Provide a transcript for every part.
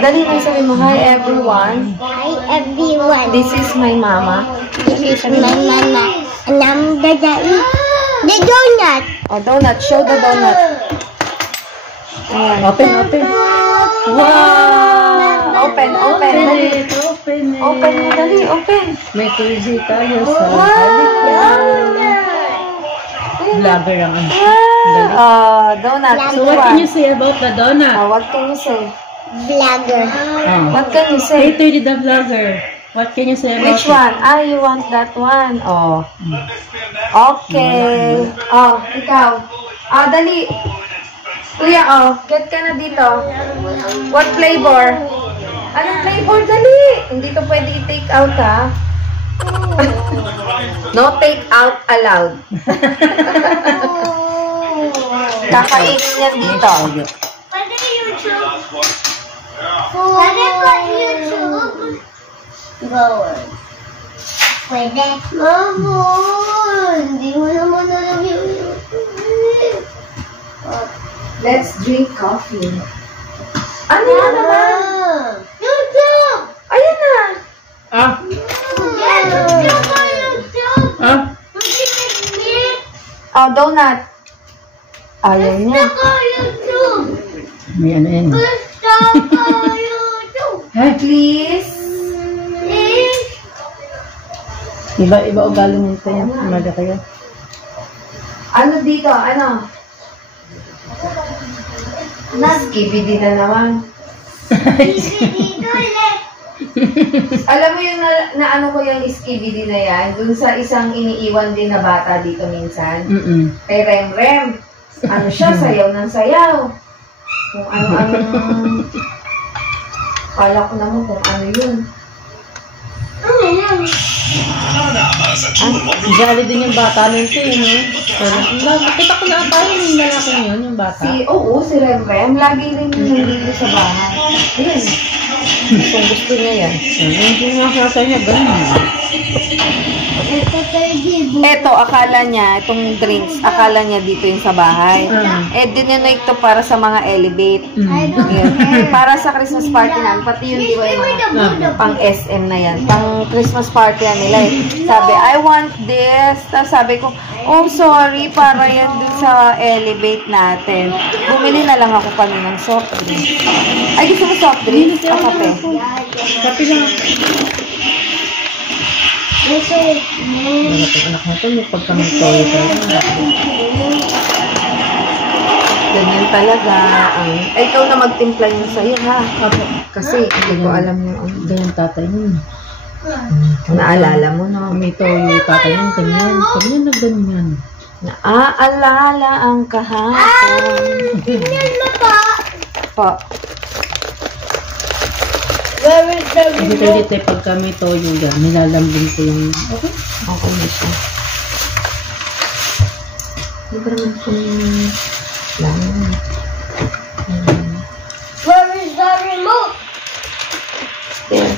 Dali mo sabi mo, hi everyone. Hi everyone. This is my mama. This is my mama. And I'm gonna eat the donut. Oh, donut. Show the donut. Ayan. Open, open. Wow! Open, open. Dali. Open it. Open mo, dali. Open. May tuloy tayo sa vlogger ang ano. Donut. So what can you say about the donut? What can you say? Vlogger. What can you say? Hey, the vlogger. What can you say about Which one? You want that one? Oh. Okay. Oh, ikaw. Dali. Kuya, get ka na dito. What flavor? Anong flavor? Dali. Hindi to pwede i-take out, ha? No take out allowed. Kakainin yan dito. Pwede YouTube. Pwede pa YouTube. Go. Pwede. Mamo, hindi mo naman alam yung YouTube. Let's drink coffee. Ano yan naman? YouTube! Ayan na. Yes, YouTube! Oh, donut. Ayaw niya. Gusto ko YouTube! May ano yan. Gusto ko YouTube! Please. Please! Iba ugali nito yan. Umaga kayo. Ano dito? Ano? Skibidi na naman. Dito ulit! Alam mo yung na ano ko yung skibidi na yan? Dun sa isang iniiwan din na bata dito minsan. Kay Rem. Ano siya? Sayaw ng sayaw. Kung ano-ano. Kala ko naman kung ano yun. Ano yan? Jolly din yung bata nito yun, eh. Nakita ko na tayo yung lalaking yun, yung bata. Si Rem. Lagi rin yung nandito sa bahay. Yun. Kung gusto niya yan. Hindi nga sa niya, ganun. Eto, akala niya, itong drinks, akala niya dito yung sa bahay. Dinunay ito para sa mga elevate. Yun. Para sa Christmas party na, pati yun di ba yung mga pang SM na yan. Pang Christmas party yan nila eh. Sabi, I want this. Tapos sabi ko, oh sorry, para yan dun sa elevate natin. Bumili na lang ako kami ng soft drink. Ay, gusto mo soft drink? O kape? Kape lang. Gusto Malapit anak natin, may pagkamitoy tayo. Ganyan talaga. Ay, ikaw na magtimpla yun sa'yo, ha? Kasi, hindi ko alam yung Ganyan tatay nun. naalala mo, no? May toyo tatay nun, ganyan. Ganyan na ganyan. Naaalala ang kahapon. Tingnan mo pa! Pa. Where is the Kasi kayo dito, pagka may toyo yan, nilalambing ko yung... Okay. Okay na siya. Hindi ba naman kung... lang. Where is the remote? There.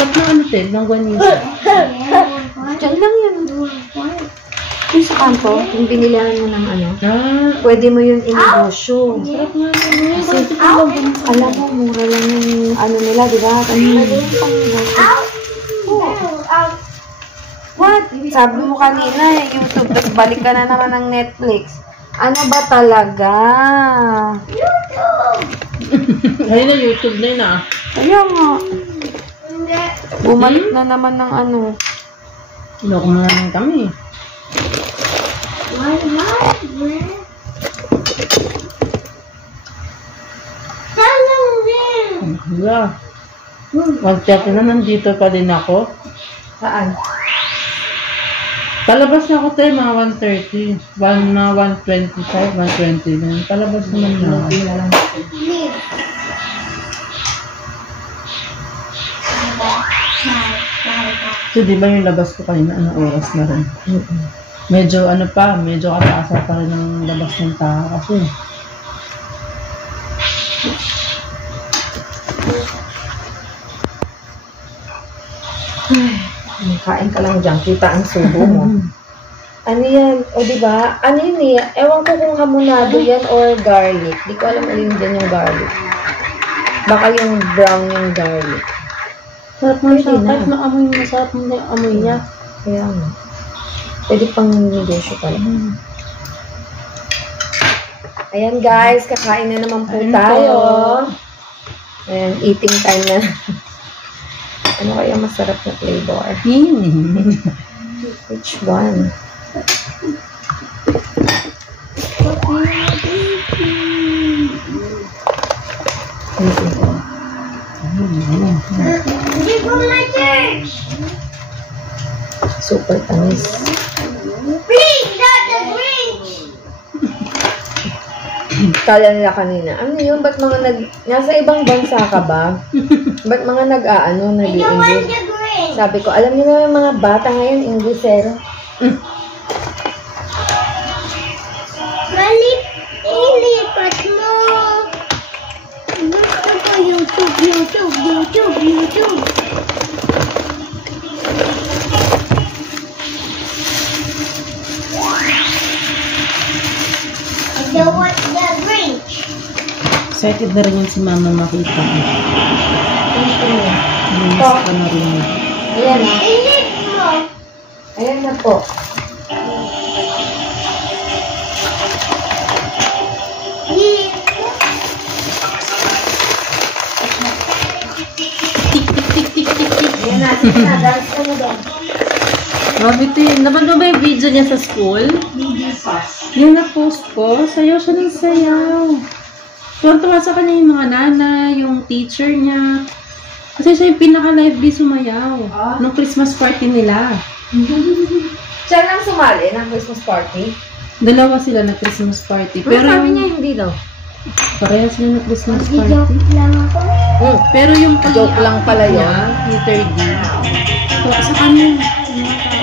Wag na ano, Ted, ng guanisa. Diyan lang yun. Yung sa kanto, yung binilihan mo ng ano, pwede mo yun inegosyo. Kasi, alam mo, mura lang yung ano nila, di ba? Pwede yung pang-negosyo. What? Sabi mo kanina, YouTube, tapos balik ka na naman ng Netflix. Ano ba talaga? Ayun na, YouTube na yun ah. Kaya nga. Bumalik na naman ng ano. Loko na naman kami. Wala. 1:30 na, nandito pa din ako. Saan? Palabas na ako tayo, mga 1:30. 1:25, 1:20 na. Palabas naman na ako. So, di ba yung labas ko kanina, anong oras na rin? Medyo ano pa, medyo kataasa pa rin ang labas ng tao kasi. Kain ka lang dyan, kita ang subo mo. Ano yan? O diba? Ano yun eh? Ewan ko kung hamonado yan or garlic. Di ko alam alin dyan yung garlic. Baka yung brown yung garlic. Sarap mo siya. Kahit maamoy mo, sarap mo yung amoy niya. Kaya nga. Pwede pang negosyo pala. Ayan guys, kakain na naman po tayo. Ayan, eating time na. Ano kaya masarap na flavor? Which one? Hindi ko ma-search. Super tamis. Please, not the Grinch. Kala nila kanina, ano yun? Ba't mga nasa ibang bansa ka ba? Ba't mga I don't want nag-i-English? the Grinch. Sabi ko, alam niyo na yung mga bata ngayon, Englishero. Ilipat mo. Gusto ko YouTube. I don't want the Grinch. Excited na rin yun si Mama makita. Namiss ko na rin yun. Ayan. Ilit mo. Ayan na po. Ilit mo. Ayan na, sige na, dance ka na doon. Grabe ito yun. Napanood ba yung video niya sa school? Yung na-post ko, sayaw siya ng sayaw. Tuwan-tuwa sa kanya yung mga nanay, yung teacher niya. Kasi siya yung pinaka-lively sumayaw. Nung Christmas party nila. Siya lang sumali ng Christmas party. Dalawa sila na Christmas party. Pero Pero sabi yung, niya hindi daw. pareha sila na Christmas party. Joke lang ako. Pero yung Joke lang pala yun. niya, yung third day. So, sa kanya, yung mga tao.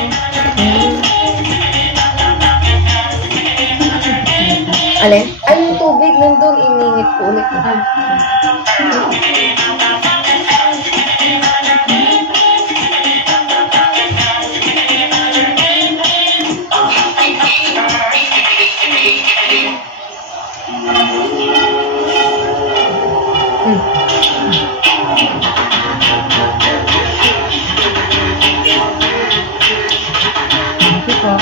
Alin? Ay, yung tubig nandun, iningit ko ulit. Ito po.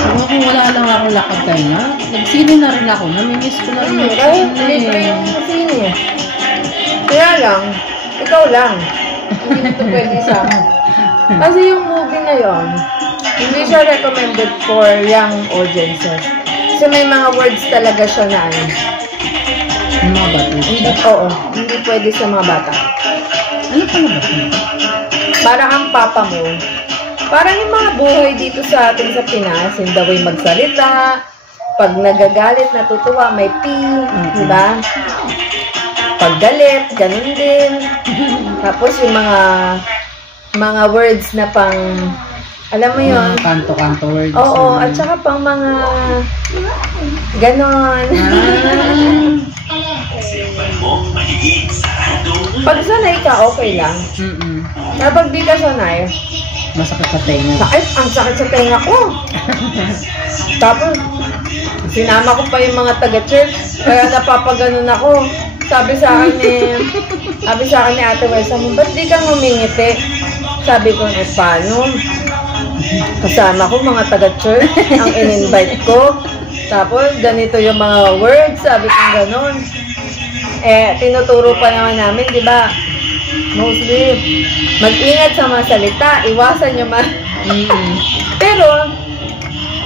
Ako kung wala lang akong lakad kayo na, nagsine na rin ako. Namimiss ko na rin yung Kahit sine. libre yung sine. Kaya lang, ikaw lang. Hindi ito pwede sa akin. Kasi yung movie na yon, hindi siya recommended for young audiences. Kasi may mga words talaga siya na ano. Yung mga bata. Oo, hindi pwede sa mga bata. Ano pala ba ito? Para ang papa mo, parang yung mga buhay dito sa atin sa Pinas, yung the way magsalita, pag nagagalit, natutuwa, may P, di ba? Pag galit, ganun din. Tapos yung mga words na pang, alam mo yun? Mga kanto-kanto words. Oo, at saka pang mga ganon. Pag sanay ka, okay lang. Kapag di ka sanay, Masakit sa tenga. sakit, ang sakit sa tenga ko. Tapos, sinama ko pa yung mga taga-church, kaya napapaganon ako. Sabi sa akin ni Ate Wesa mo, ba't di ka ngumingiti? Sabi ko, paano? Kasama ko mga taga-church, ang in-invite ko. Tapos, ganito yung mga words, sabi ko ganon. Tinuturo pa naman namin, di ba? Mostly, mag-ingat sa mga salita, iwasan yung Pero,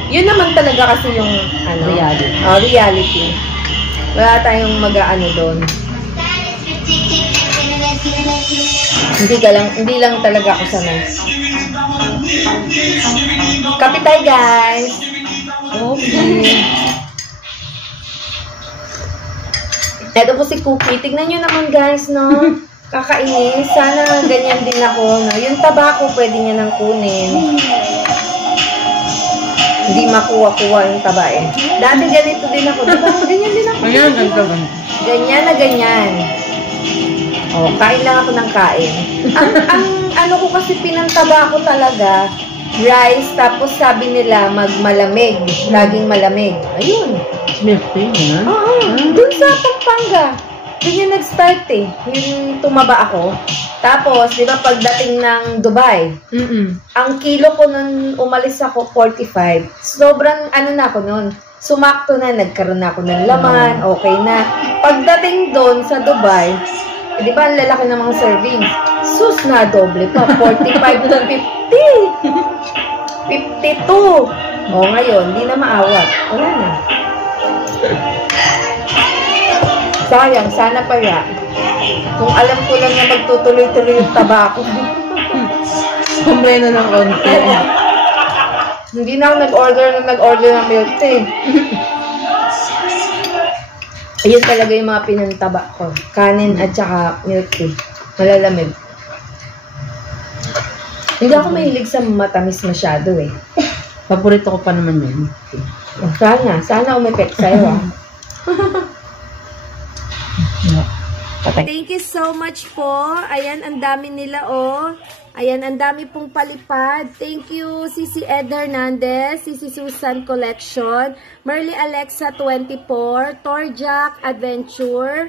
yun naman talaga kasi yung Reality. Reality. Wala tayong mag-aano doon. Hindi lang talaga ako sanay. Kapitay, guys! Okay. Ito po si Cookie. Tignan nyo naman, guys, no? Kakainis. Sana ganyan din ako. No? Yung tabako, pwede niya nang kunin. Hindi makuha-kuha yung taba eh. Dati ganito din ako. Diba? Ganyan din ako. Ayan, ganito. Ganyan na ganyan. Oh, kain lang ako ng kain. ang ano ko kasi pinantaba ko talaga, rice, tapos sabi nila malamig, laging malamig. Ayun. Milk tea, yan? Oo, dun sa Pampanga. Dun yung nag-start eh. Yung tumaba ako. Tapos, di ba pagdating ng Dubai, ang kilo ko nung umalis ako, 45. Sobrang ano na ako nun. Sumakto na, nagkaroon na ako ng laman, okay na. Pagdating doon sa Dubai, di ba ang lalaki ng mga servings? Sus na, doble pa. 45 to 50. 52. O ngayon, di na maawat. Wala na. Sayang, sana pa yan. Kung alam ko lang na magtutuloy-tuloy yung taba ko. Kumbre na ng konti. Hindi na ako nag-order ng milk tea. Ayun talaga yung mga pinantaba ko. Kanin at saka milk tea. Malalamig. Hindi ako mahilig sa matamis masyado eh. Paborito ko pa naman yun. Sana umepek sa'yo ah. Thank you so much po. Ayan, ang dami nila oh. Ayan, ang dami pong palipad. Thank you, Sisi Ed Hernandez, Sisi Susan Collection, Merly Alexa 24, Torjack Adventure,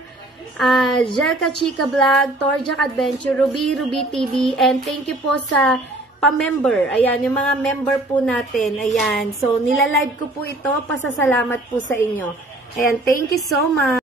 Jelka Chica Vlog, Torjack Adventure, Ruby TV, and thank you po sa pa-member. Ayan, yung mga member po natin. Ayan, so nilalive ko po ito. Pasasalamat po sa inyo. Ayan, thank you so much.